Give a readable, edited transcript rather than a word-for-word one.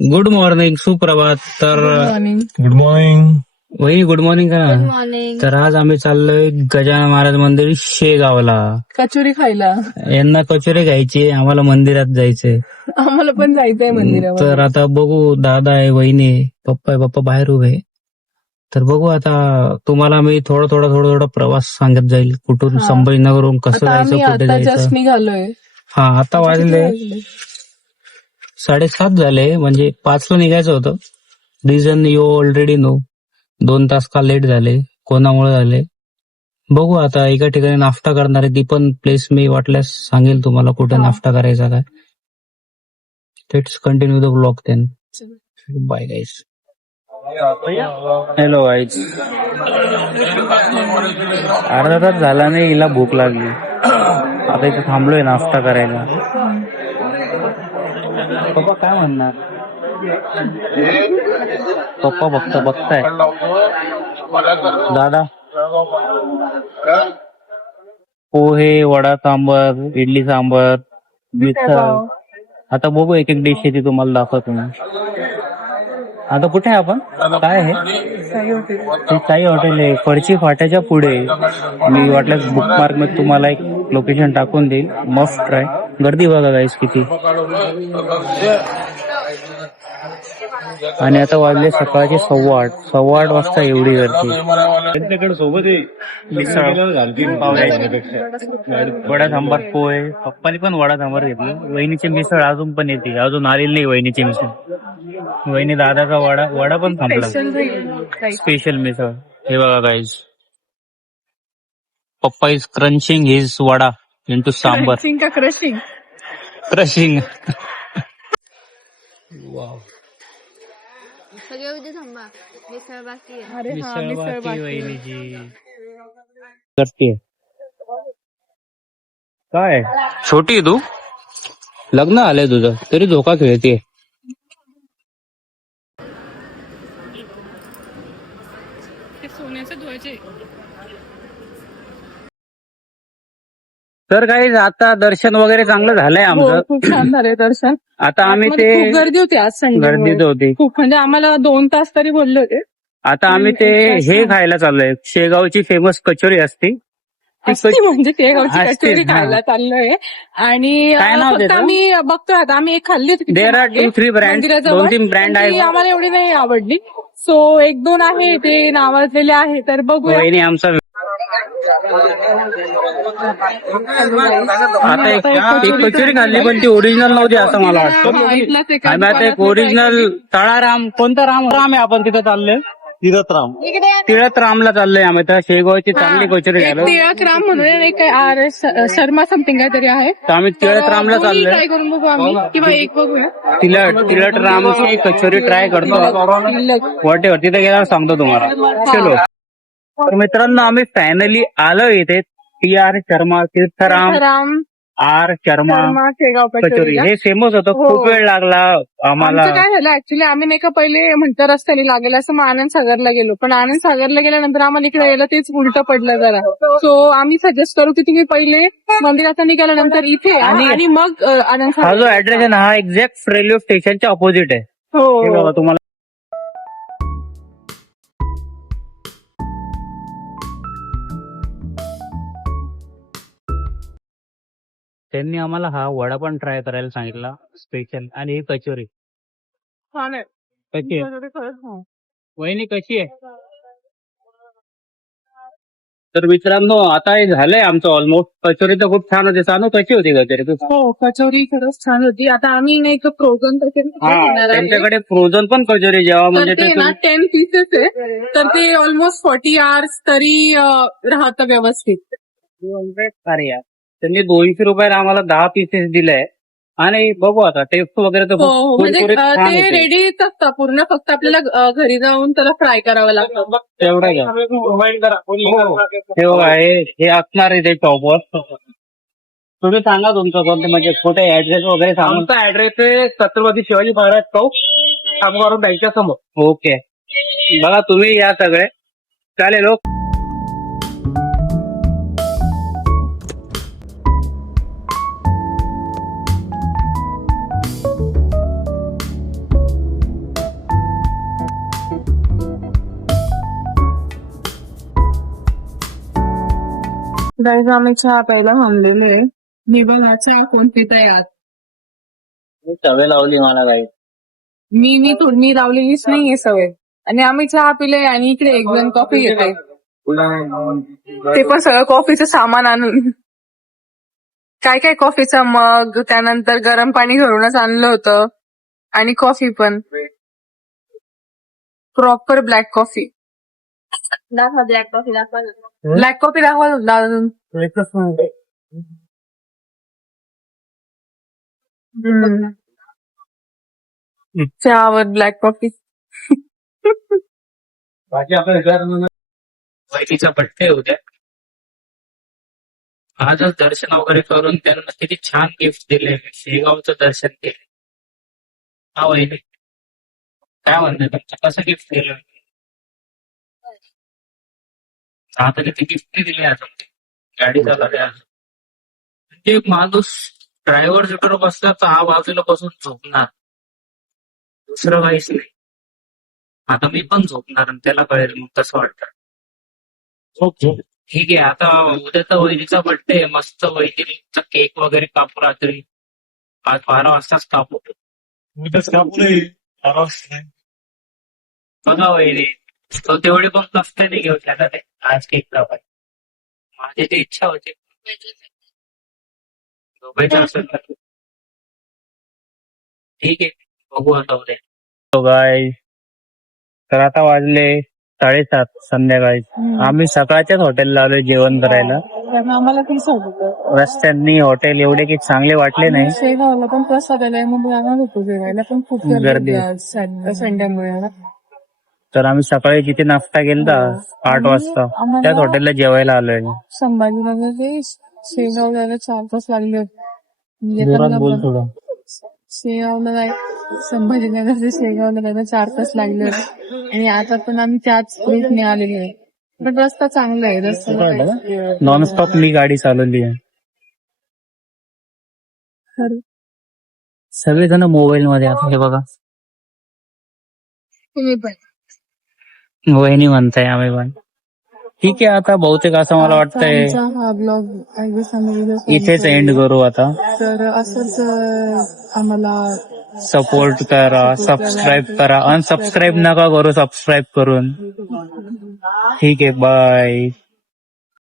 Good morning, सुप्रभात. तर good morning. वही गुड मॉर्निंग गुड का. मॉर्निंग. तर आज आम्ही चाललोय गजानन महाराज मंदिर शेगावला. कचोरी खायला यांना कचोरी घ्यायची, आम्हाला मंदिरात जायचंय. आम्हाला पण जायचंय मंदिरामध्ये. तर आता बघू, दादा आहे, वहिनी आहे, पप्पा आहे, पप्पा बाहेर उभे आहे. तर बघू आता, तुम्हाला मी थोडा प्रवास सांगत जाईल, कुठून हा. संभाजीनगरहून कसं आता आम्ही जायचं, कुठे आता जस्ट जायचं. निघालोय. हा, आता वाजले 7:30 झाले, म्हणजे 5ला निघायचं होतं. Reason you already know. 2 तास का लेट झाले, कोणामुळे झाले बघू. आता एका ठिकाणी नाश्ता करणार आहे, ती पण प्लेस मी वाटल्यास सांगेल तुम्हाला कुठे नाश्ता करायचा काय. Let's continue the blog then. Bye guys. Hello guys. अर्धा तास झाला नाही, हिला भूक लागली. आता इथे थांबलोय नाश्ता करायला. पप्पा काय म्हणणार? पप्पा बघताय. दादा, पोहे, वडा सांबर, इडली सांबर, मिसळ. आता बघू, एक एक डिश येते तुम्हाला दाखवतो मी. आता कुठे आहे आपण? काय आहे हे? साई हॉटेल आहे, पडची फाट्याच्या पुढे. मी वाटल्यास बुकमार्क मध्ये तुम्हाला एक लोकेशन टाकून देईल. मस्त ट्राय. गर्दी बघा गाईस किती. आणि आता वाजले सकाळचे 8:15 वाजता एवढी गर्दी. त्यांच्याकडे सोबत मिसळ, वडा सांबार, पोहे. पप्पानी पण वडा सांबार घेतलं. वहिनीची मिसळ अजून पण येते, अजून आलेली नाही वहिनीची मिसळ. वहिनी दादाचा वडा पण संपला. स्पेशल मिसळ. हे बघा guys, papa is crunching his vada into sambar. Crushing. Wow. सगळे उद्या थांबा. मिसळ बाकी आहे. अरे हा, मिसळ बाकी बाकी. वहिनीची करते. काय छोटी आहे तू? लग्न आलंय तुझं तरी धोका खेळते. सोन्याचे धुवायचे. तर काही आता दर्शन वगैरे चांगलं झालंय आमचं. खूप छान झाले दर्शन. आता आम्ही आतमध्ये ते खूप गर्दी होती आज गर्दी संडे. होती. खूप म्हणजे आम्हाला 2 तास तरी बोलले होते. आता आम्ही ते हे खायला चाललोय, शेगावची फेमस कचोरी असते असती म्हणजे ते गावची असते, कचोरी हा. खायला चाललोय. आणि काय नाव फक्त त्याचं? आम्ही बघतोय आता, आम्ही एक खाल्ली होती देर आर 2-3 ब्रँड, 2-3 ब्रँड ती आहे. आम्हाला एवढी नाही आवडली. सो 1-2 आहे ते नावाजलेले आहे, तर बघूया. वहिनी आमचा आता एक कचोरी खाल्ली, पण ती ओरिजिनल नव्हती असं मला वाटतं. इथलाच एका आम्ही आता एक दुकानातलं ओरिजिनल तळाराम, कोणता राम आहे आपण तिथे चाललोय? टिळक रामला चाललोय आम्ही. तर शेगावची चांगली कचोरी एक घ्यायला. टिळक राम म्हणून एक RS शर्मा समथिंग काहीतरी आहे. तर आम्ही टिळक रामला दोन्ही चाललोय. ट्राय करून बघू आम्ही, किंवा एक बघूया. टिळक रामची कचोरी ट्राय करतो. वॉटेवर तिथे गेल्यावर सांगतो तुम्हाला. चलो. तर मित्रांनो, आम्ही फायनली आलो इथे. TR Sharma, Tirath Ram R Sharma Shegaon kachori. हे फेमस होतं. खूप वेळ लागला आम्हाला. आमचं काय झालं ऍक्च्युली, आम्ही नाही का पहिले म्हणतं रस्त्याने लागेल असं मग आनंद सागरला गेलो, पण आनंद सागरला गेल्यानंतर आम्हाला इकडे यायला तेच उलटं पडलं जरा. सो आम्ही सजेस्ट करू की तुम्ही पहिले मंदिराचा निघाल्यानंतर इथे या आणि मग आनंद हा सागर. जो ऍड्रेस आहे ना, हा एक्झॅक्ट रेल्वे स्टेशनच्या ऑपोजिट आहे. हे हो. बघा तुम्हाला. त्यांनी आम्हाला हा वडा पण ट्राय करायला सांगितला स्पेशल, आणि ही कचोरी छान आहे. कशी आहे? कचोरी खरंच छान. वहिनी कशी आहे? तर मित्रांनो, आता हे झालंय आमचं ऑलमोस्ट. कचोरी तर खूप छान होती. सांगू कशी होती कचोरी तू? हो, कचोरी खरंच छान होती. आता आम्ही नाही का फ्रोझन कचोरी घेणार आहे. त्यांच्याकडे फ्रोझन पण कचोरी जेव्हा तर म्हणजे ते ना 10 पीसेस आहे, तर ते ऑलमोस्ट 40 आवर्स तरी राहतं व्यवस्थित. अरे यार, त्यांनी 200 रुपयाला आम्हाला 10 पीसेस दिले. आणि बघू आता टेस्ट वगैरे तर हो हो, म्हणजे कुरकुरीत छान ते होते. रेडीच असतं पूर्ण, फक्त आपल्याला घरी जाऊन त्याला फ्राय करावं लागतं. तेवढं घ्या. हे बघा, हे असणार आहे ते टॉपवर. तुम्ही सांगा तुमचं कोणतं, म्हणजे कुठे ऍड्रेस वगैरे सांगा. आमचा ऍड्रेस आहे छत्रपती शिवाजी महाराज चौक, कामगार बँकच्या समोर. ओके. बघा तुम्ही या सगळे. चालेल. ओके. गाईज आम्ही चहा प्यायला थांबलेले. मी बघा चहा कोण पिताय आत. सवय लावली मला काही. मी लावलेलीच नाहीये सवय. आणि आम्ही चहा पिले आणि इकडे एक जण कॉफी घेते. ते पण सगळं कॉफीचं सामान आणून. काय काय कॉफीचा मग, त्यानंतर गरम पाणी घरूनच आणलं होतं. आणि कॉफी पण प्रॉपर ब्लॅक कॉफी. दाखवा ब्लॅक कॉफी दाखवा. ब्लॅक कॉफी दाखवा अजून. चहावर ब्लॅक कॉफी. बाकी आपल्या वहिनीचा बर्थडे उद्या. आजच दर्शन वगैरे करून त्यांना किती छान गिफ्ट दिले. शेगावचं दर्शन केलं. हा वहिनी काय म्हणते तुमचं, कसं गिफ्ट दिलं? आता किती गिफ्ट दिले अजून गाडी चालवल्या. म्हणजे माणूस ड्रायव्हर सीटवर बसला तर हा बाजूला बसून झोपणार, दुसरं काहीच नाही. आता मी पण झोपणार आणि त्याला कळेल मग तसं वाटतं. ठीक आहे, आता उद्या तर वहिनीचा बर्थडे, मस्त वहिनीचा केक वगैरे कापू रात्री. आज 12 वाजताच कापू. उद्याच कापू नये. बघा वहिनी, तो तेवढे पण नसते नाही घेऊ त्याला ते आज केक कापाय. माझी ती इच्छा होती झोपायचं असेल तर. ठीक आहे, बघू आता उद्या. गाय तर आता वाजले 7:30 संध्याकाळी. आम्ही सकाळच्याच हॉटेलला आलोय जेवण करायला. आम्हाला तीच होतं. रस्त्यांनी हॉटेल एवढे की चांगले वाटले नाही. शेगावला पण प्रसाद आलाय मग जाणार होतो जेवायला, पण खूप गर्दी संडेमुळे. तर आम्ही सकाळी जिथे नाश्ता केला 8 वाजता त्याच हॉटेलला जेवायला आलोय. संभाजीनगर ते शेगाव जायला 4 तास लागले. बोल थोडं. शेगावला जाय संभाजीनगर ते शेगावला जायला 4 तास लागले. आणि आता पण आम्ही त्याच रूटने आलेलो आहे. पण रस्ता चांगला आहे. रस्ता नॉनस्टॉप मी गाडी चालवली आहे. सगळेजण मोबाईल मध्ये आता हे बघा. तुम्ही पण वहिनी म्हणताय आम्ही पण. ठीक आहे, आता बहुतेक असं मला वाटतंय हा ब्लॉग इथेच एंड करू आता. तर असंच आम्हाला सपोर्ट करा, सबस्क्राईब करा. अनसबस्क्राईब नका करू, सबस्क्राईब करून. ठीक आहे, बाय.